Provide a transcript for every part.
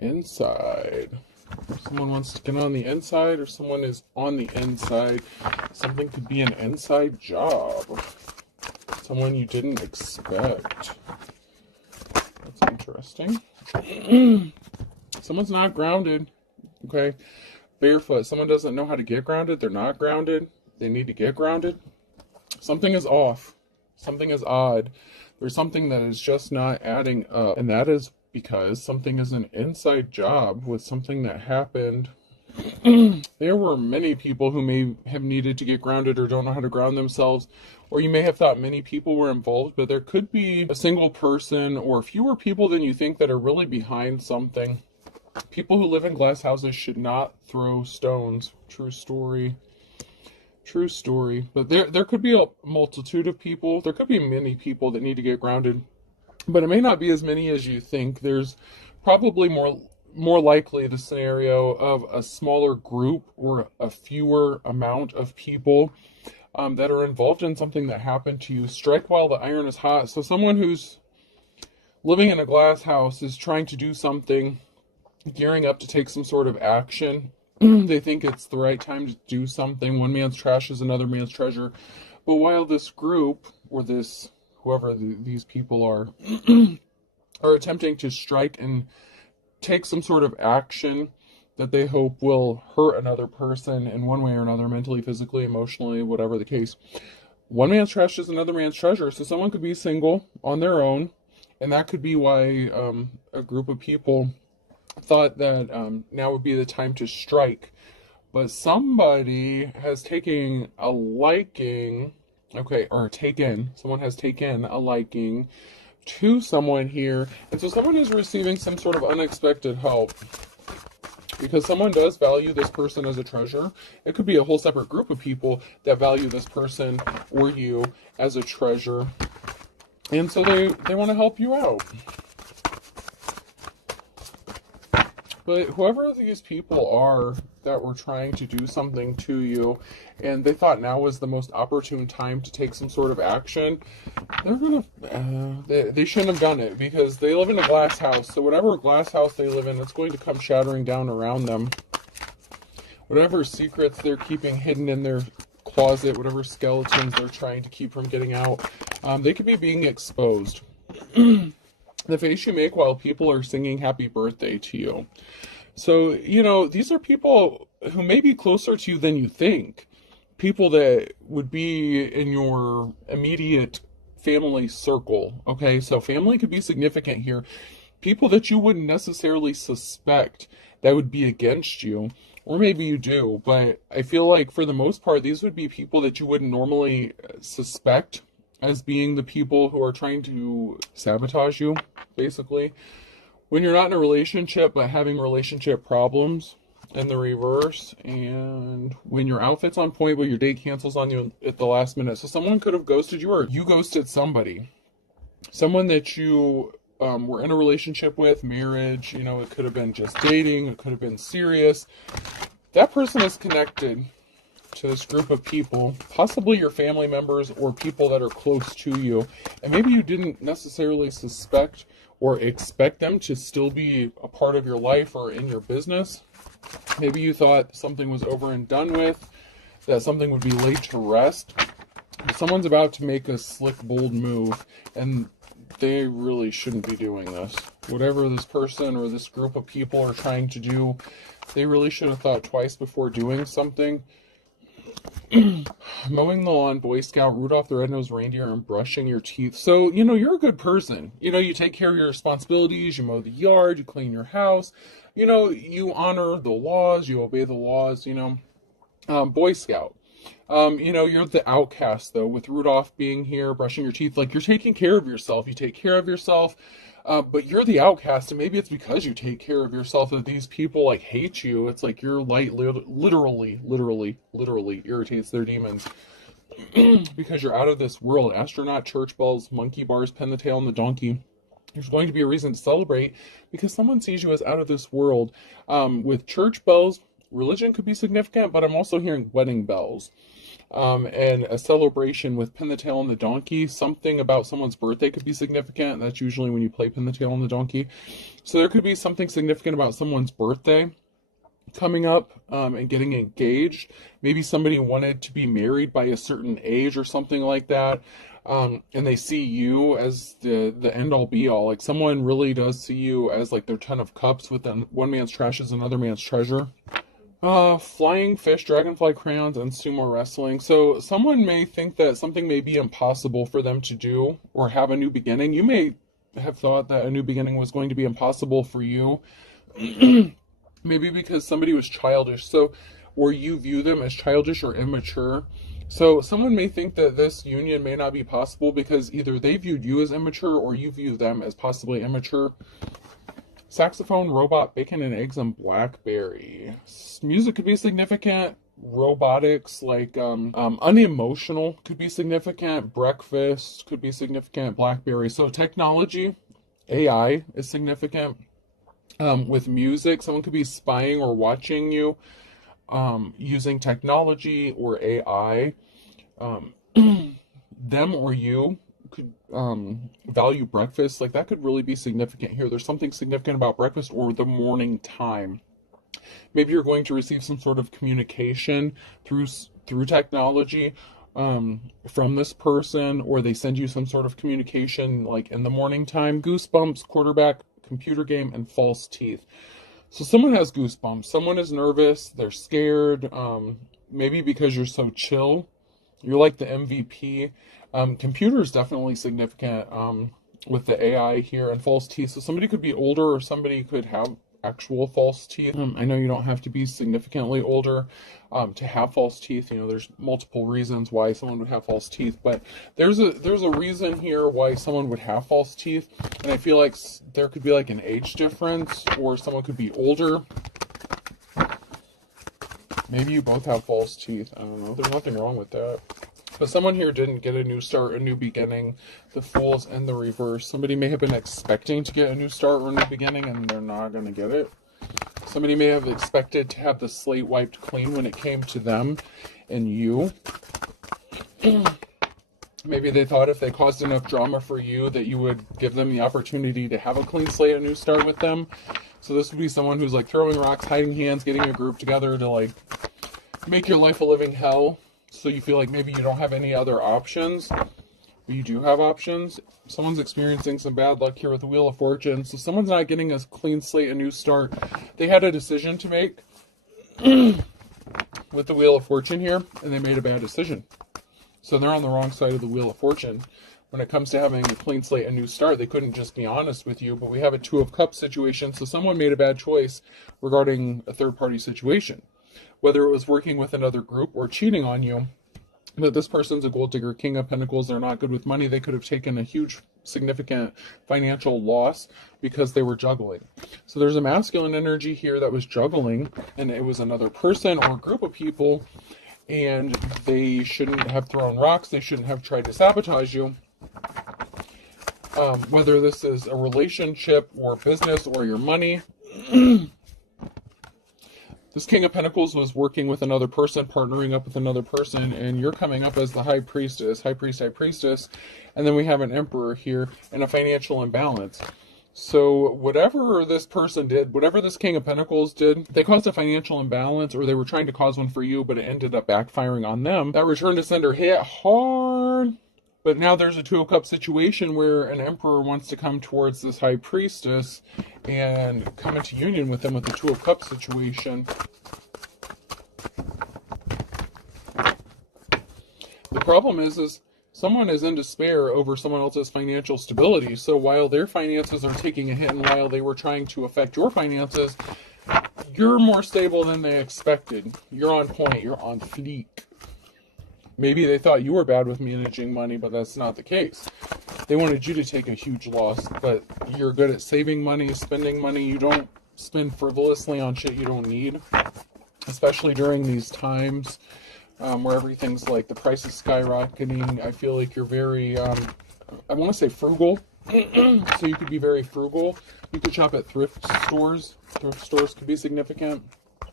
inside. Someone wants to get on the inside, or someone is on the inside. Something could be an inside job. Someone you didn't expect. That's interesting. Someone's not grounded. Okay. Barefoot. Someone doesn't know how to get grounded. They're not grounded. They need to get grounded. Something is off. Something is odd. There's something that is just not adding up. And that is because something is an inside job with something that happened. There were many people who may have needed to get grounded or don't know how to ground themselves, or you may have thought many people were involved, but there could be a single person or fewer people than you think that are really behind something. People who live in glass houses should not throw stones. True story. True story. But there could be a multitude of people. There could be many people that need to get grounded, but it may not be as many as you think. There's probably more likely the scenario of a smaller group or a fewer amount of people that are involved in something that happened to you. Strike while the iron is hot. So someone who's living in a glass house is trying to do something, gearing up to take some sort of action. They think it's the right time to do something. One man's trash is another man's treasure. But while this group, or this, whoever these people are attempting to strike and take some sort of action that they hope will hurt another person in one way or another, mentally, physically, emotionally, whatever the case. One man's trash is another man's treasure. So someone could be single on their own, and that could be why a group of people thought that now would be the time to strike. But somebody has taken a liking, someone has taken a liking to someone here. And so someone is receiving some sort of unexpected help, because someone does value this person as a treasure. It could be a whole separate group of people that value this person or you as a treasure. And so they want to help you out. But whoever these people are that were trying to do something to you, and they thought now was the most opportune time to take some sort of action, they shouldn't have done it, because they live in a glass house. So whatever glass house they live in, it's going to come shattering down around them. Whatever secrets they're keeping hidden in their closet, whatever skeletons they're trying to keep from getting out, they could be being exposed. The face you make while people are singing happy birthday to you. So, these are people who may be closer to you than you think. People that would be in your immediate family circle. Okay, so family could be significant here. People that you wouldn't necessarily suspect that would be against you. Or maybe you do, but I feel like for the most part, these would be people that you wouldn't normally suspect as being the people who are trying to sabotage you, basically. When you're not in a relationship, but having relationship problems in the reverse, and when your outfit's on point, but your date cancels on you at the last minute. So someone could have ghosted you, or you ghosted somebody. Someone that you were in a relationship with, marriage, it could have been just dating, it could have been serious. That person is connected to this group of people, possibly your family members or people that are close to you, and maybe you didn't necessarily suspect or expect them to still be a part of your life or in your business. Maybe you thought something was over and done with, that something would be laid to rest. Someone's about to make a slick, bold move, and they really shouldn't be doing this. Whatever this person or this group of people are trying to do, they really should have thought twice before doing something. Mowing the lawn, Boy Scout, Rudolph the Red-Nosed Reindeer, and brushing your teeth. So, you're a good person. You take care of your responsibilities, you mow the yard, you clean your house, you honor the laws, you obey the laws, Boy Scout. You're the outcast, though, with Rudolph being here, brushing your teeth. Like, you're taking care of yourself. You take care of yourself, but you're the outcast, and maybe it's because you take care of yourself that these people, hate you. It's like your light literally irritates their demons. Because you're out of this world. Astronaut, church bells, monkey bars, pin the tail on the donkey. There's going to be a reason to celebrate, because someone sees you as out of this world. With church bells, Religion could be significant, but I'm also hearing wedding bells. And a celebration with pin the tail on the donkey. Something about someone's birthday could be significant. That's usually when you play pin the tail on the donkey. So there could be something significant about someone's birthday coming up, and getting engaged. Maybe somebody wanted to be married by a certain age or something like that. And they see you as the end all be all. Like someone really does see you as like their 10 of cups, with one man's trash is another man's treasure. Flying fish, dragonfly crayons, and sumo wrestling. So someone may think that something may be impossible for them to do or have a new beginning. You may have thought that a new beginning was going to be impossible for you. Maybe because somebody was childish. So, or you view them as childish or immature. So someone may think that this union may not be possible because either they viewed you as immature or you view them as possibly immature. Saxophone, robot, bacon and eggs, and blackberry. Music could be significant. Robotics, like unemotional, could be significant. Breakfast could be significant. Blackberry. So technology, AI is significant. With music, someone could be spying or watching you using technology or AI. Them or you could value breakfast. Like that could really be significant here. There's something significant about breakfast or the morning time. Maybe you're going to receive some sort of communication through technology from this person, or they send you some sort of communication like in the morning time. Goosebumps, quarterback, computer game, and false teeth. So someone has goosebumps. Someone is nervous. They're scared. Maybe because you're so chill. You're like the MVP. Computer is definitely significant with the AI here, and false teeth. So somebody could be older, or somebody could have actual false teeth. I know you don't have to be significantly older to have false teeth. You know, there's multiple reasons why someone would have false teeth, but there's a reason here why someone would have false teeth, and I feel like there could be like an age difference, or someone could be older. Maybe you both have false teeth. I don't know. There's nothing wrong with that. But someone here didn't get a new start, a new beginning. The Fool's in the reverse. Somebody may have been expecting to get a new start or a new beginning, and they're not going to get it. Somebody may have expected to have the slate wiped clean when it came to them and you. Maybe they thought if they caused enough drama for you that you would give them the opportunity to have a clean slate, a new start with them. So this would be someone who's like throwing rocks, hiding hands, getting a group together to like make your life a living hell. So you feel like maybe you don't have any other options, but you do have options. Someone's experiencing some bad luck here with the Wheel of Fortune. So someone's not getting a clean slate, a new start. They had a decision to make with the Wheel of Fortune here, and they made a bad decision. So they're on the wrong side of the Wheel of Fortune. When it comes to having a clean slate, a new start, they couldn't just be honest with you, but we have a Two of Cups situation. So someone made a bad choice regarding a third-party situation. Whether it was working with another group or cheating on you. But this person's a gold digger, King of Pentacles. They're not good with money. They could have taken a huge, significant financial loss because they were juggling. So there's a masculine energy here that was juggling, and it was another person or group of people, and they shouldn't have thrown rocks. They shouldn't have tried to sabotage you. Whether this is a relationship or business or your money. This King of Pentacles was working with another person, partnering up with another person, and you're coming up as the High Priestess, High Priest, High Priestess, and then we have an Emperor here and a financial imbalance. So whatever this person did, whatever this King of Pentacles did, they caused a financial imbalance, or they were trying to cause one for you, but it ended up backfiring on them. That return to sender hit hard. But now there's a Two of Cups situation where an Emperor wants to come towards this High Priestess and come into union with them with the Two of Cups situation. The problem is someone is in despair over someone else's financial stability. So while their finances are taking a hit and while they were trying to affect your finances, you're more stable than they expected. You're on point. You're on fleek. Maybe they thought you were bad with managing money, but that's not the case. They wanted you to take a huge loss, but you're good at saving money, spending money. You don't spend frivolously on shit you don't need, especially during these times where everything's like the price is skyrocketing. I feel like you're very, I want to say frugal. So you could be very frugal. You could shop at thrift stores. Thrift stores could be significant.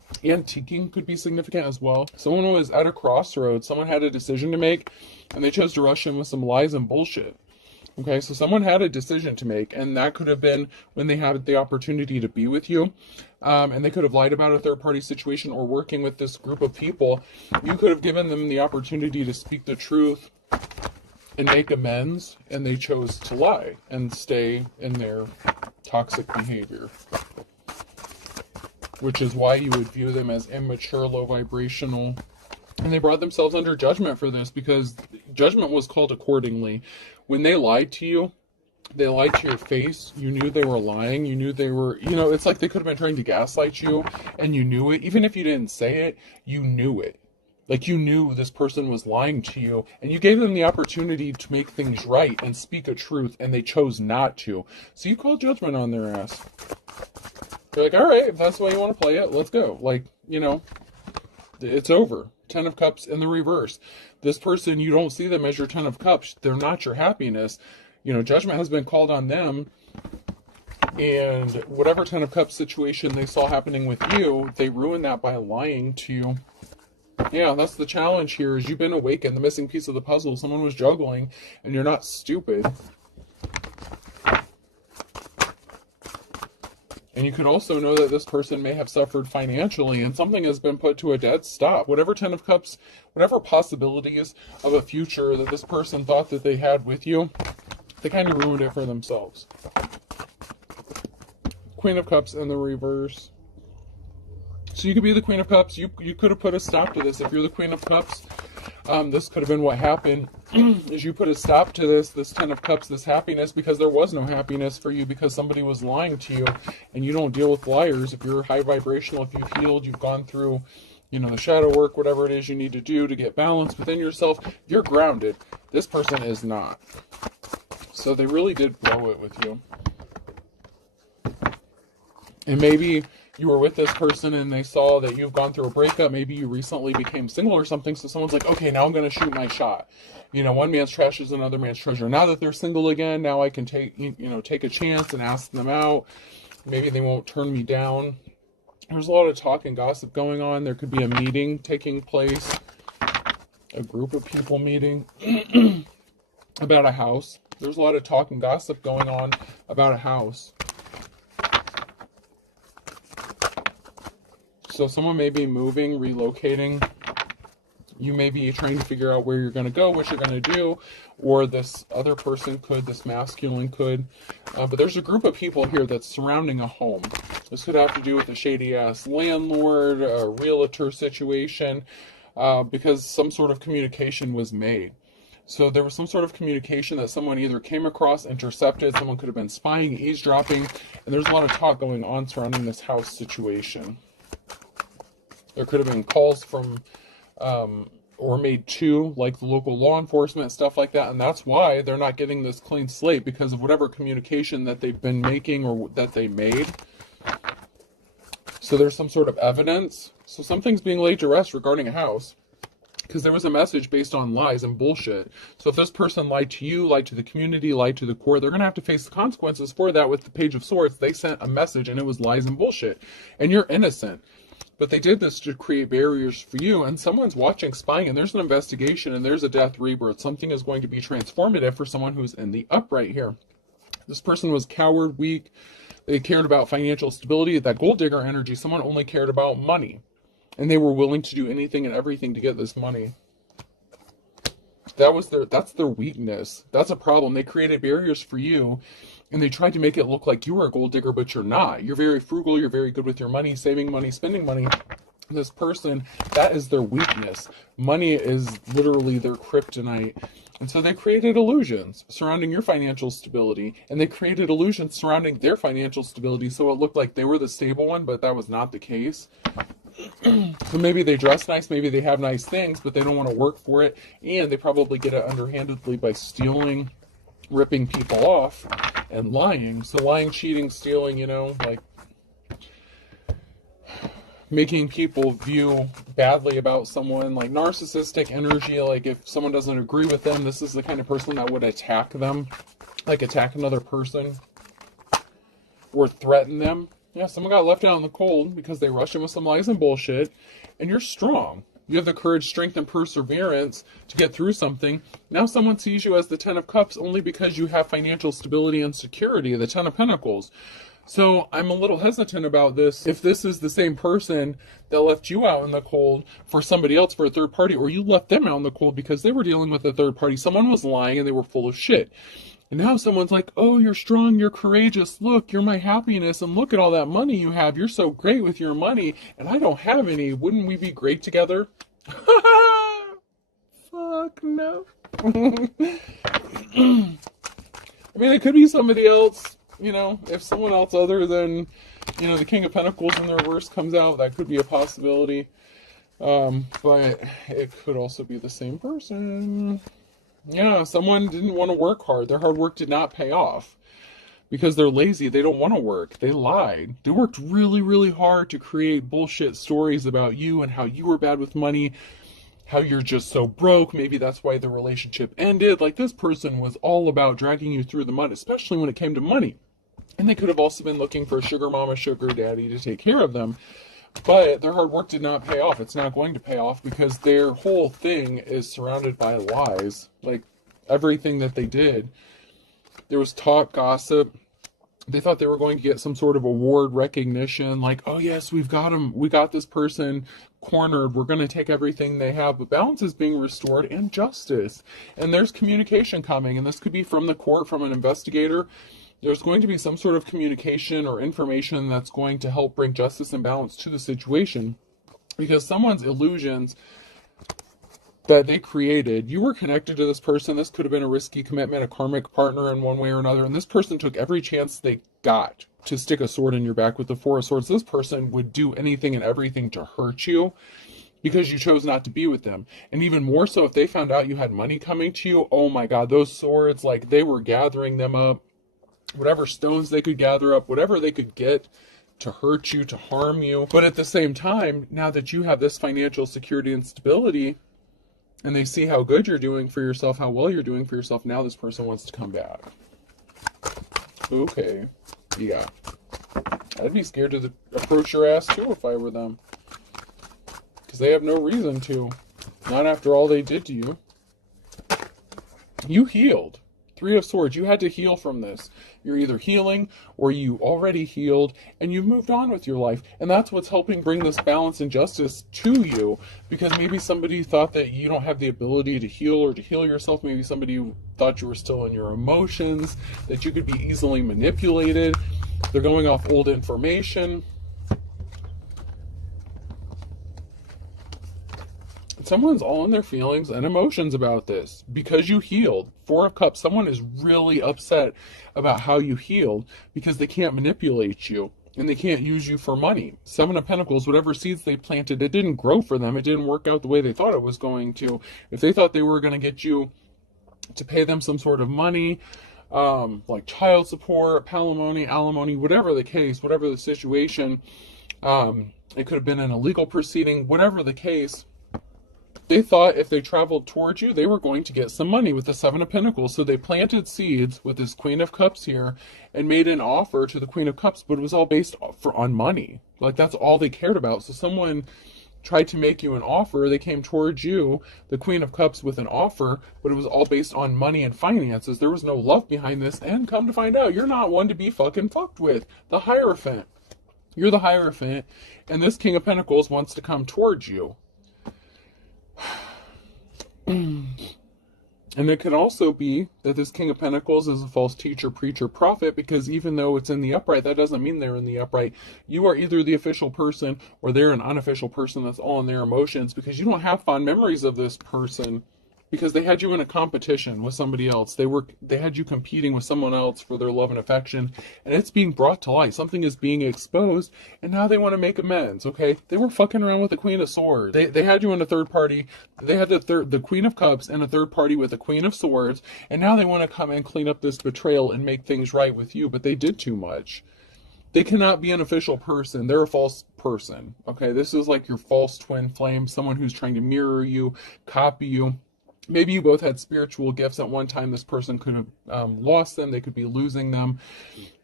Antiquing could be significant as well. Someone was at a crossroads. Someone had a decision to make, and they chose to rush in with some lies and bullshit. Okay, so someone had a decision to make, and that could have been when they had the opportunity to be with you, and they could have lied about a third-party situation, or working with this group of people. You could have given them the opportunity to speak the truth and make amends, and they chose to lie and stay in their toxic behavior, which is why you would view them as immature, low vibrational. And they brought themselves under judgment for this, because judgment was called accordingly. When they lied to you, they lied to your face. You knew they were lying. You knew they were, it's like they could have been trying to gaslight you, and you knew it. Even if you didn't say it, you knew it. Like, you knew this person was lying to you, and you gave them the opportunity to make things right and speak a truth, and they chose not to. So you called judgment on their ass. You're like, all right, if that's the way you want to play it, let's go. Like, it's over. 10 of Cups in the reverse. This person, you don't see them as your 10 of Cups. They're not your happiness. Judgment has been called on them. And whatever 10 of Cups situation they saw happening with you, they ruined that by lying to you. Yeah, that's the challenge here, is you've been awakened. The missing piece of the puzzle. Someone was juggling, and you're not stupid. And you could also know that this person may have suffered financially, and something has been put to a dead stop. Whatever 10 of Cups, whatever possibilities of a future that this person thought that they had with you, they kind of ruined it for themselves. Queen of Cups in the reverse. So you could be the Queen of Cups. You could have put a stop to this. If you're the Queen of Cups, this could have been what happened, is you put a stop to this 10 of Cups, this happiness, because there was no happiness for you, because somebody was lying to you, and you don't deal with liars. If you're high vibrational, if you've healed, you've gone through, the shadow work, whatever it is you need to do to get balance within yourself, you're grounded. This person is not. So they really did blow it with you. And maybe you were with this person and they saw that you've gone through a breakup. Maybe you recently became single or something. So someone's like, okay, now I'm going to shoot my shot. One man's trash is another man's treasure. Now that they're single again, now I can take a chance and ask them out. Maybe they won't turn me down. There's a lot of talk and gossip going on. There could be a meeting taking place, a group of people meeting about a house. There's a lot of talk and gossip going on about a house. So someone may be moving, relocating. You may be trying to figure out where you're going to go, what you're going to do, or this other person could, this masculine could. But there's a group of people here that's surrounding a home. This could have to do with a shady-ass landlord, a realtor situation, because some sort of communication was made. So there was some sort of communication that someone either came across, intercepted, someone could have been spying, eavesdropping, and there's a lot of talk going on surrounding this house situation. There could have been calls from, or made to, like the local law enforcement, stuff like that. And that's why they're not getting this clean slate, because of whatever communication that they've been making or that they made. So there's some sort of evidence. So something's being laid to rest regarding a house, because there was a message based on lies and bullshit. So if this person lied to you, lied to the community, lied to the core, they're going to have to face the consequences for that. With the Page of Swords, they sent a message and it was lies and bullshit. And you're innocent. But they did this to create barriers for you, and someone's watching, spying, and there's an investigation, and there's a death rebirth. Something is going to be transformative for someone who's in the upright here. This person was coward, weak. They cared about financial stability. That gold digger energy, someone only cared about money. And they were willing to do anything and everything to get this money. That's their weakness. That's a problem. They created barriers for you, and they tried to make it look like you were a gold digger, but you're not. You're very frugal. You're very good with your money, saving money, spending money. This person, that is their weakness. Money is literally their kryptonite. And so they created illusions surrounding your financial stability, and they created illusions surrounding their financial stability, so it looked like they were the stable one, but that was not the case. So maybe they dress nice, maybe they have nice things, but they don't want to work for it, and they probably get it underhandedly by stealing, ripping people off, and lying. So lying, cheating, stealing, like making people view badly about someone, like narcissistic energy. Like if someone doesn't agree with them, this is the kind of person that would attack them, like attack another person or threaten them. Yeah, someone got left out in the cold because they rushed in with some lies and bullshit, and you're strong. You have the courage, strength, and perseverance to get through something. Now someone sees you as the Ten of Cups only because you have financial stability and security, the Ten of Pentacles. So I'm a little hesitant about this. If this is the same person that left you out in the cold for somebody else, for a third party, or you left them out in the cold because they were dealing with a third party, someone was lying and they were full of shit. And now someone's like, oh, you're strong, you're courageous, look, you're my happiness, and look at all that money you have, you're so great with your money, and I don't have any, wouldn't we be great together? Fuck no. I mean, it could be somebody else, you know, if someone else other than, you know, the King of Pentacles in the reverse comes out, that could be a possibility. But it could also be the same person. Yeah, someone didn't want to work hard. Their hard work did not pay off because they're lazy. They don't want to work. They lied. They worked really, really hard to create bullshit stories about you and how you were bad with money, how you're just so broke. Maybe that's why the relationship ended. Like, this person was all about dragging you through the mud, especially when it came to money. And they could have also been looking for a sugar mama, sugar daddy to take care of them. But their hard work did not pay off. It's not going to pay off because their whole thing is surrounded by lies. Like, everything that they did, there was talk, gossip. They thought they were going to get some sort of award recognition. Like, oh yes, we've got them. We got this person cornered. We're going to take everything they have. But balance is being restored and justice. And there's communication coming. And this could be from the court, from an investigator. There's going to be some sort of communication or information that's going to help bring justice and balance to the situation. Because someone's illusions that they created, you were connected to this person. This could have been a risky commitment, a karmic partner in one way or another. And this person took every chance they got to stick a sword in your back with the Four of Swords. This person would do anything and everything to hurt you because you chose not to be with them. And even more so, if they found out you had money coming to you, oh my God, those swords, like, they were gathering them up. Whatever stones they could gather up, whatever they could get to hurt you, to harm you. But at the same time, now that you have this financial security and stability, and they see how good you're doing for yourself, how well you're doing for yourself, now this person wants to come back. Okay. Yeah. I'd be scared to approach your ass too if I were them. Because they have no reason to. Not after all they did to you. You healed. Three of Swords, you had to heal from this. You're either healing or you already healed and you've moved on with your life. And that's what's helping bring this balance and justice to you. Because maybe somebody thought that you don't have the ability to heal or to heal yourself. Maybe somebody thought you were still in your emotions, that you could be easily manipulated. They're going off old information. Someone's all in their feelings and emotions about this because you healed. Four of Cups, someone is really upset about how you healed because they can't manipulate you and they can't use you for money. Seven of Pentacles, whatever seeds they planted, it didn't grow for them. It didn't work out the way they thought it was going to. If they thought they were going to get you to pay them some sort of money, like child support, alimony, whatever the case, whatever the situation, it could have been an illegal proceeding, whatever the case, they thought if they traveled towards you, they were going to get some money with the Seven of Pentacles. So they planted seeds with this Queen of Cups here and made an offer to the Queen of Cups, but it was all based on money. Like, that's all they cared about. So someone tried to make you an offer. They came towards you, the Queen of Cups, with an offer, but it was all based on money and finances. There was no love behind this. And come to find out, you're not one to be fucking fucked with. The Hierophant. You're the Hierophant, and this King of Pentacles wants to come towards you. And it could also be that this King of Pentacles is a false teacher, preacher, prophet, because even though it's in the upright, that doesn't mean they're in the upright. You are either the official person or they're an unofficial person that's all in their emotions, because you don't have fond memories of this person because they had you in a competition with somebody else. They had you competing with someone else for their love and affection, and it's being brought to light. Something is being exposed, and now they want to make amends, okay? They were fucking around with the Queen of Swords. They had you in a third party. They had the Queen of Cups and a third party with the Queen of Swords, and now they want to come and clean up this betrayal and make things right with you, but they did too much. They cannot be an official person. They're a false person, okay? This is like your false twin flame, someone who's trying to mirror you, copy you. Maybe you both had spiritual gifts at one time. This person could have lost them. They could be losing them.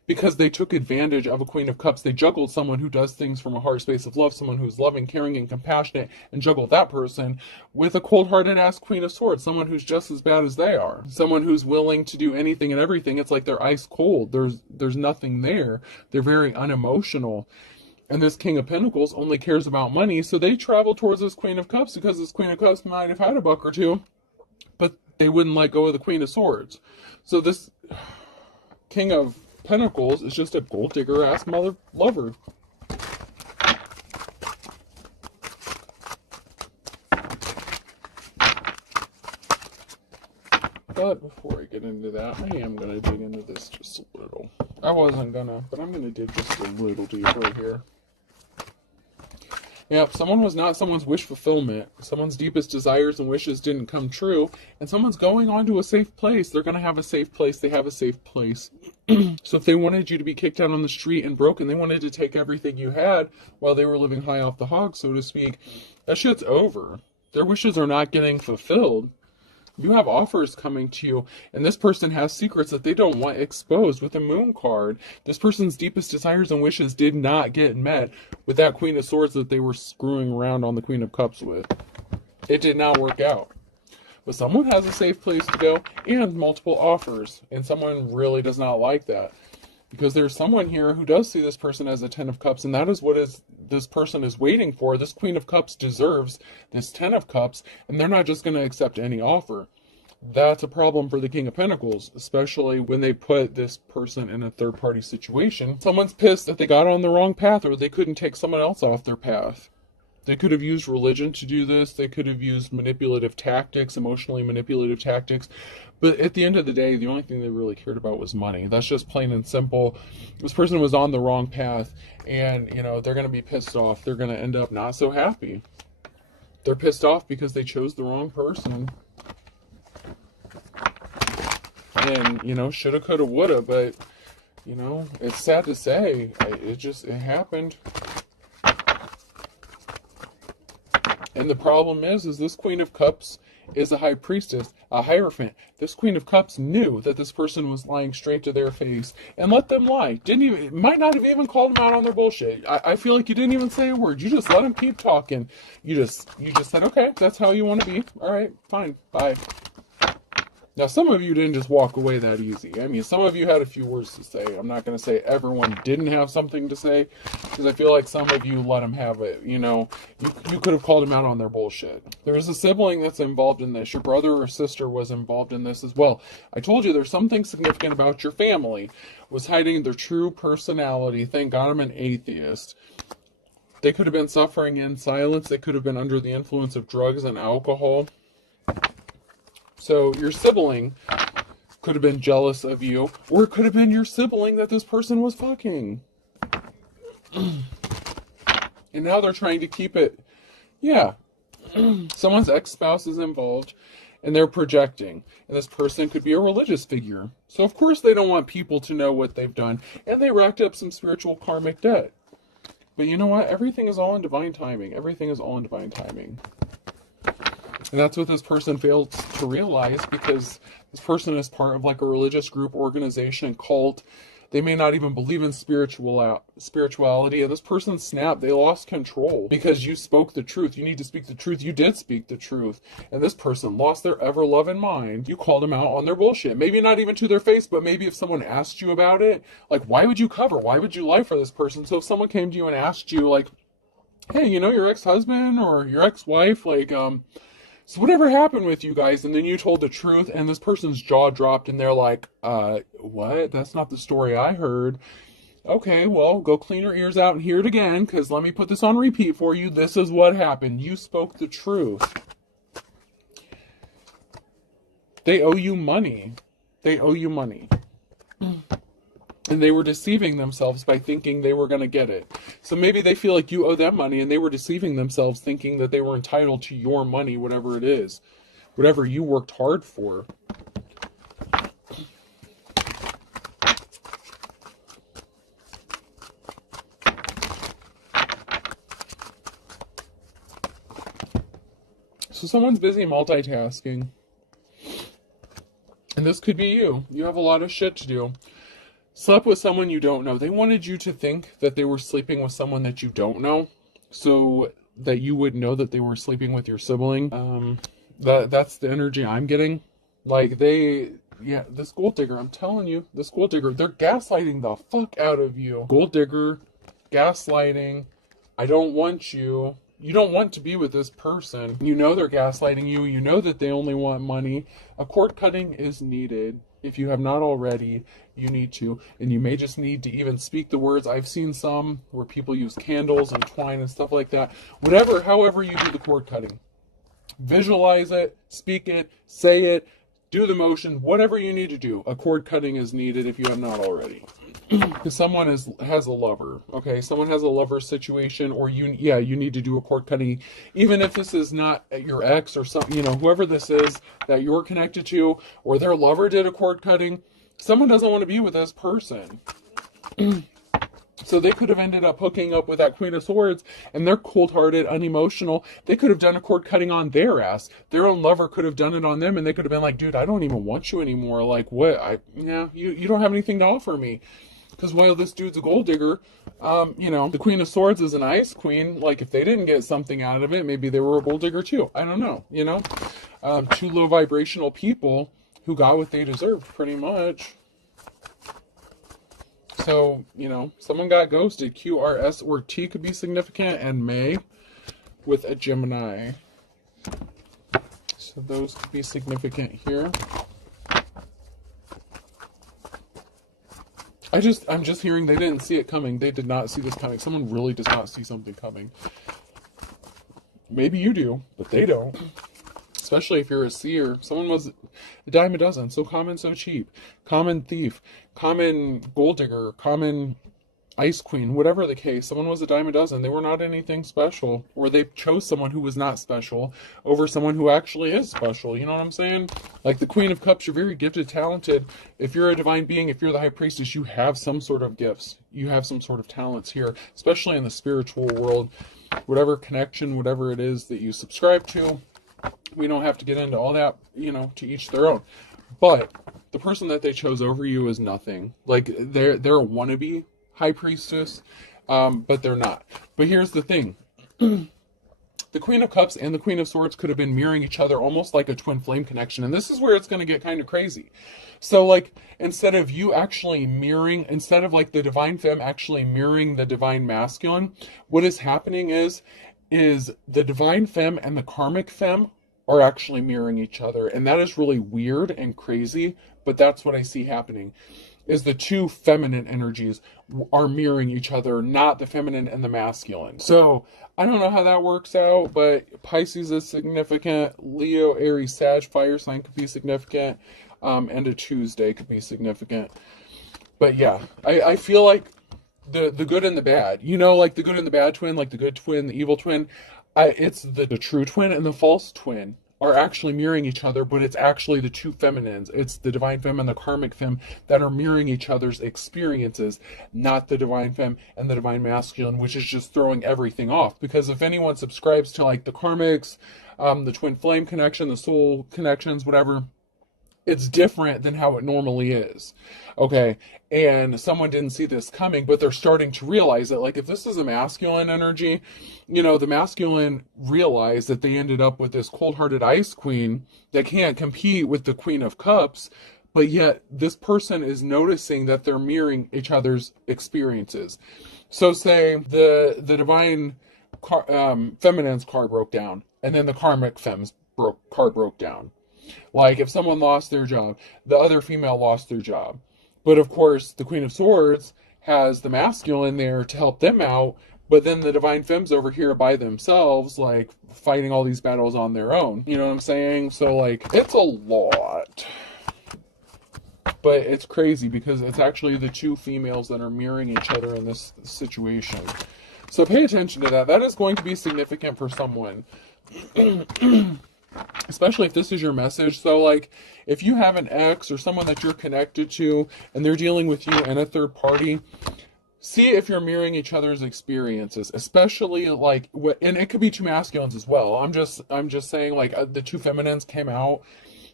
because they took advantage of a Queen of Cups. They juggled someone who does things from a heart space of love, someone who's loving, caring, and compassionate, and juggled that person with a cold-hearted ass Queen of Swords, someone who's just as bad as they are, someone who's willing to do anything and everything. It's like they're ice cold. There's nothing there. They're very unemotional. And this King of Pentacles only cares about money, so they travel towards this Queen of Cups because this Queen of Cups might have had a buck or two, but they wouldn't let go of the Queen of Swords. So this King of Pentacles is just a gold digger ass mother lover. But before I get into that, I am going to dig into this just a little. I wasn't gonna, but I'm going to dig just a little deeper here. Yep, someone was not someone's wish fulfillment. Someone's deepest desires and wishes didn't come true, and someone's going on to a safe place. They're going to have a safe place. They have a safe place. So if they wanted you to be kicked out on the street and broken, they wanted to take everything you had while they were living high off the hog, so to speak, that shit's over. Their wishes are not getting fulfilled. You have offers coming to you, and this person has secrets that they don't want exposed with a moon card. This person's deepest desires and wishes did not get met with that Queen of Swords that they were screwing around on the Queen of Cups with. It did not work out. But someone has a safe place to go and multiple offers, and someone really does not like that. Because there's someone here who does see this person as a Ten of Cups, and that is what this person is waiting for. This Queen of Cups deserves this Ten of Cups, and they're not just going to accept any offer. That's a problem for the King of Pentacles, especially when they put this person in a third-party situation. Someone's pissed that they got on the wrong path, or they couldn't take someone else off their path. They could have used religion to do this. They could have used manipulative tactics, emotionally manipulative tactics. But at the end of the day, the only thing they really cared about was money. That's just plain and simple. This person was on the wrong path, and, you know, they're going to be pissed off. They're going to end up not so happy. They're pissed off because they chose the wrong person. And, you know, shoulda, coulda, woulda, but, you know, it's sad to say. It happened. And the problem is this Queen of Cups is a high priestess, a hierophant. This Queen of Cups knew that this person was lying straight to their face and let them lie. Might not have even called them out on their bullshit. I feel like you didn't even say a word. You just let them keep talking. You just said, okay, that's how you want to be. All right, fine, bye. Now, some of you didn't just walk away that easy. I mean, some of you had a few words to say. I'm not going to say everyone didn't have something to say, because I feel like some of you let them have it. You know, you could have called them out on their bullshit. There is a sibling that's involved in this. Your brother or sister was involved in this as well. I told you there's something significant about your family. Was hiding their true personality. Thank God I'm an atheist. They could have been suffering in silence. They could have been under the influence of drugs and alcohol. So your sibling could have been jealous of you, or it could have been your sibling that this person was fucking. And now they're trying to keep it. Yeah. Someone's ex-spouse is involved, and they're projecting. And this person could be a religious figure. So of course they don't want people to know what they've done, and they racked up some spiritual karmic debt. But you know what? Everything is all in divine timing. Everything is all in divine timing. And that's what this person failed to realize, because this person is part of like a religious group, organization, cult. They may not even believe in spirituality. And this person snapped. They lost control because you spoke the truth. You need to speak the truth. You did speak the truth. And this person lost their ever-loving mind. You called them out on their bullshit. Maybe not even to their face, but maybe if someone asked you about it, like, why would you cover? Why would you lie for this person? So if someone came to you and asked you, like, hey, you know, your ex-husband or your ex-wife, like, so whatever happened with you guys? And then you told the truth, and this person's jaw dropped, and they're like, what? That's not the story I heard. Okay, well, go clean your ears out and hear it again, because let me put this on repeat for you. This is what happened. You spoke the truth. They owe you money. They owe you money. And they were deceiving themselves by thinking they were going to get it. So maybe they feel like you owe them money, and they were deceiving themselves thinking that they were entitled to your money, whatever it is. Whatever you worked hard for. So someone's busy multitasking. And this could be you. You have a lot of shit to do. slept with someone you don't know. They wanted you to think that they were sleeping with someone that you don't know, so that you would know that they were sleeping with your sibling. That's the energy I'm getting. Like, yeah, this gold digger, I'm telling you, this gold digger, they're gaslighting the fuck out of you. Gold digger, gaslighting, I don't want you. You don't want to be with this person. You know they're gaslighting you. You know that they only want money. A cord cutting is needed. If you have not already, you need to. And you may just need to even speak the words. I've seen some where people use candles and twine and stuff like that. Whatever, however you do the cord cutting. Visualize it, speak it, say it, do the motion, whatever you need to do. A cord cutting is needed if you have not already. Because someone has a lover, okay? Someone has a lover situation, or you need to do a cord cutting, even if this is not your ex or something, whoever this is that you're connected to, or their lover did a cord cutting. Someone doesn't want to be with this person. So they could have ended up hooking up with that Queen of Swords, and they're cold-hearted, unemotional. They could have done a cord cutting on their ass. Their own lover could have done it on them, and they could have been like, dude, I don't even want you anymore. Like, what? You don't have anything to offer me. Because while this dude's a gold digger, the Queen of Swords is an ice queen. Like, if they didn't get something out of it, maybe they were a gold digger too. I don't know, two low vibrational people who got what they deserved, pretty much. So, someone got ghosted. Q, R, S, or T could be significant, and May with a Gemini. So those could be significant here. I'm just hearing they didn't see it coming. They did not see this coming. Someone really does not see something coming. Maybe you do, but they don't. Especially if you're a seer. Someone was a dime a dozen. So common, so cheap. Common thief. Common gold digger. Common ice queen. Whatever the case. Someone was a dime a dozen. They were not anything special. Or they chose someone who was not special over someone who actually is special. You know what I'm saying? Like the Queen of Cups, you're very gifted, talented. If you're a divine being, if you're the High Priestess, you have some sort of gifts. You have some sort of talents here. Especially in the spiritual world. Whatever connection, whatever it is that you subscribe to. We don't have to get into all that, to each their own. But the person that they chose over you is nothing. Like, they're a wannabe High Priestess, but they're not. But here's the thing. The Queen of Cups and the Queen of Swords could have been mirroring each other almost like a twin flame connection. And this is where it's going to get kind of crazy. So, like, instead of the Divine Femme actually mirroring the Divine Masculine, what is happening is the Divine Femme and the Karmic Femme are actually mirroring each other. And that is really weird and crazy, but that's what I see happening, is the two feminine energies are mirroring each other, not the feminine and the masculine. So I don't know how that works out, but Pisces is significant. Leo, Aries, Sag, fire sign could be significant. And a Tuesday could be significant. But yeah, I feel like the good and the bad, like the good and the bad twin, like the good twin, the evil twin, it's the true twin and the false twin are actually mirroring each other, but it's actually the two feminines. It's the Divine Femme and the Karmic Femme that are mirroring each other's experiences, not the Divine Femme and the Divine Masculine, which is just throwing everything off. Because if anyone subscribes to like the Karmics, the twin flame connection, the soul connections, whatever, it's different than how it normally is. Okay. And someone didn't see this coming, but they're starting to realize that, like, if this is a masculine energy, the masculine realized that they ended up with this cold-hearted ice queen that can't compete with the Queen of Cups, but yet this person is noticing that they're mirroring each other's experiences. So say the divine feminine's car broke down, and then the karmic femme's car broke down. Like, if someone lost their job, the other female lost their job. But of course, the Queen of Swords has the masculine there to help them out, but then the Divine Femmes over here by themselves, like, fighting all these battles on their own. You know what I'm saying? So, like, it's a lot. But it's crazy because it's actually the two females that are mirroring each other in this situation. So pay attention to that. That is going to be significant for someone. Especially if this is your message. So, like, if you have an ex or someone that you're connected to and they're dealing with you and a third party, see if you're mirroring each other's experiences, especially like and it could be two masculines as well. I'm just saying, like, the two feminines came out,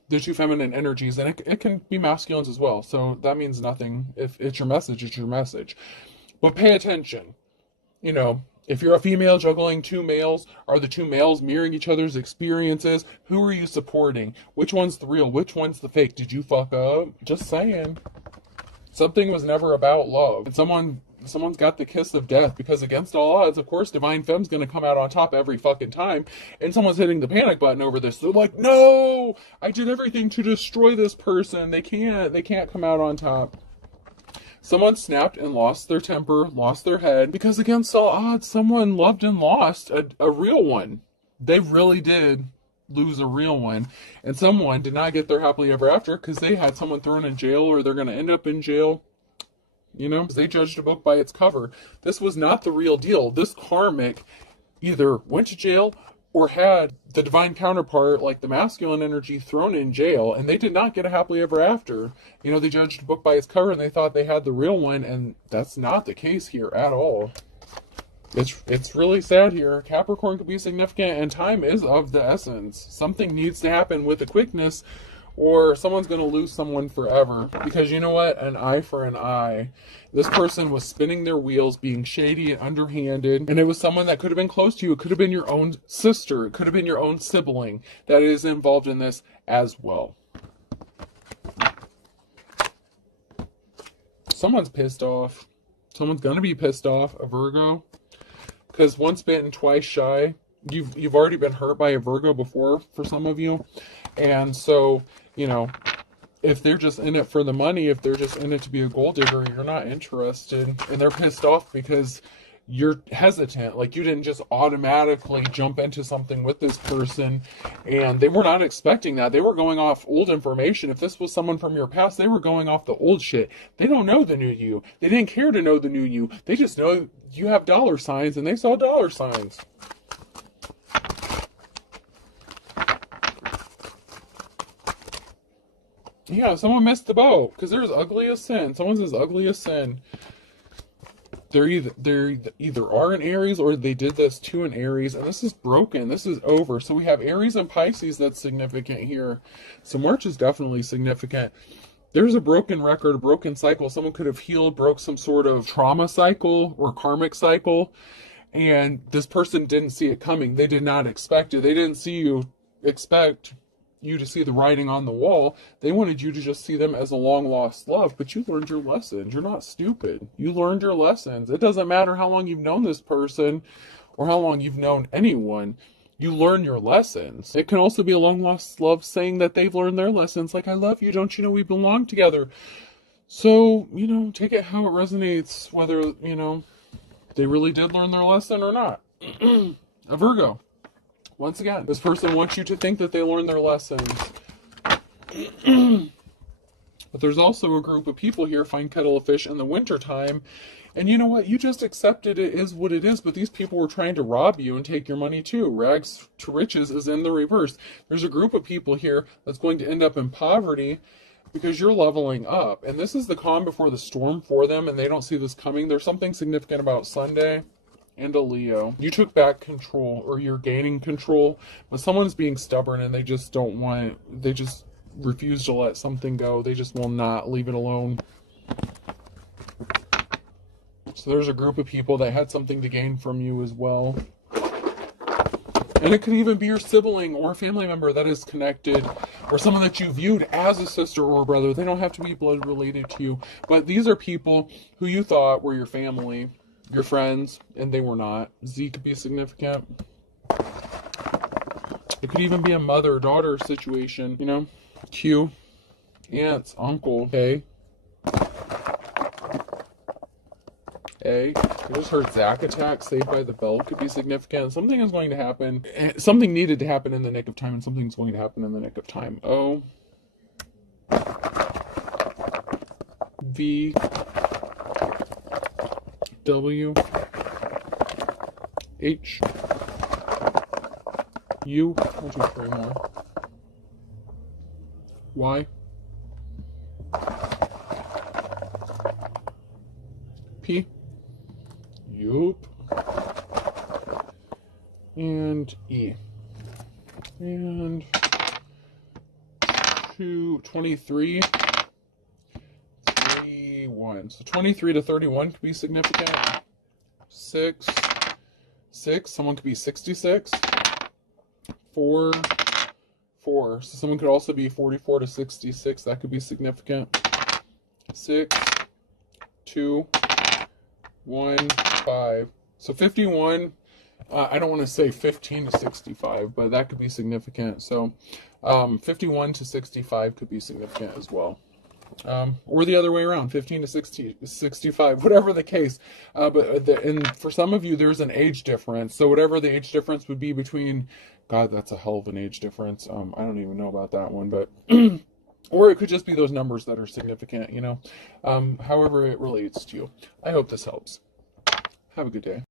the two feminine energies, and it can be masculines as well. So that means nothing. If it's your message, it's your message. But pay attention. You know, if you're a female juggling two males, are the two males mirroring each other's experiences? Who are you supporting? Which one's the real? Which one's the fake? Did you fuck up? Just saying. Something was never about love. And someone's got the kiss of death, because against all odds, of course, Divine Femme's going to come out on top every fucking time. And someone's hitting the panic button over this. They're like, no, I did everything to destroy this person. They can't come out on top. Someone snapped and lost their temper, lost their head, because against all odds, someone loved and lost a real one. They really did lose a real one. And someone did not get their happily ever after because they had someone thrown in jail, or they're going to end up in jail. You know, they judged a book by its cover. This was not the real deal. This karmic either went to jail or had the divine counterpart, like the masculine energy, thrown in jail, and they did not get a happily ever after. You know, they judged a book by its cover and they thought they had the real one, and that's not the case here at all. It's really sad here. Capricorn could be significant, and time is of the essence. Something needs to happen with a quickness, or someone's going to lose someone forever. Because you know what? An eye for an eye. This person was spinning their wheels, being shady and underhanded, and it was someone that could have been close to you. It could have been your own sister. It could have been your own sibling that is involved in this as well. Someone's pissed off. Someone's going to be pissed off, a Virgo. Because once bitten, twice shy. You've already been hurt by a Virgo before, for some of you. And so, you know, if they're just in it for the money, if they're just in it to be a gold digger, you're not interested. And they're pissed off because you're hesitant. Like, you didn't just automatically jump into something with this person. And they were not expecting that. They were going off old information. If this was someone from your past, they were going off the old shit. They don't know the new you. They didn't care to know the new you. They just know you have dollar signs, and they saw dollar signs. Yeah, someone missed the boat, because there's ugly as sin. Someone's as ugly as sin. They're either are an Aries, or they did this to an Aries, and this is broken. This is over. So we have Aries and Pisces that's significant here. So March is definitely significant. There's a broken record, a broken cycle. Someone could have healed, broke some sort of trauma cycle or karmic cycle, and this person didn't see it coming. They did not expect it. They didn't expect you to see the writing on the wall. They wanted you to just see them as a long lost love, but you learned your lessons. You're not stupid. You learned your lessons. It doesn't matter how long you've known this person or how long you've known anyone. You learn your lessons. It can also be a long lost love saying that they've learned their lessons. Like, I love you. Don't you know we belong together? So, you know, take it how it resonates, whether, you know, they really did learn their lesson or not. A Virgo. Once again, this person wants you to think that they learned their lessons. But there's also a group of people here, find kettle of fish in the wintertime. And you know what? You just accepted it is what it is, but these people were trying to rob you and take your money too. Rags to riches is in the reverse. There's a group of people here that's going to end up in poverty because you're leveling up. And this is the calm before the storm for them, and they don't see this coming. There's something significant about Sunday. And a Leo. You took back control, or you're gaining control, but someone's being stubborn and they just don't want it. They just refuse to let something go. They just will not leave it alone. So there's a group of people that had something to gain from you as well. And it could even be your sibling or a family member that is connected, or someone that you viewed as a sister or a brother. They don't have to be blood related to you, but these are people who you thought were your family, your friends, and they were not. Z could be significant. It could even be a mother-daughter situation, you know? Q, aunts, uncle, A. I just heard Zack attack, Saved by the Bell could be significant. Something is going to happen. Something needed to happen in the nick of time, and something's going to happen in the nick of time. O. V. W. H. U. 1, 2, 3 more. Y. P. Yup. And E. And to 23, 31. So 23 to 31 could be significant. 6, 6. Someone could be 66. 4, 4. So someone could also be 44 to 66. That could be significant. 6, 2, 1, 5. So 51. I don't want to say 15 to 65, but that could be significant. So 51 to 65 could be significant as well. Or the other way around, 15 to 65, whatever the case. And for some of you, there's an age difference. So whatever the age difference would be between, God, that's a hell of an age difference. I don't even know about that one, but, or it could just be those numbers that are significant, you know, however it relates to you. I hope this helps. Have a good day.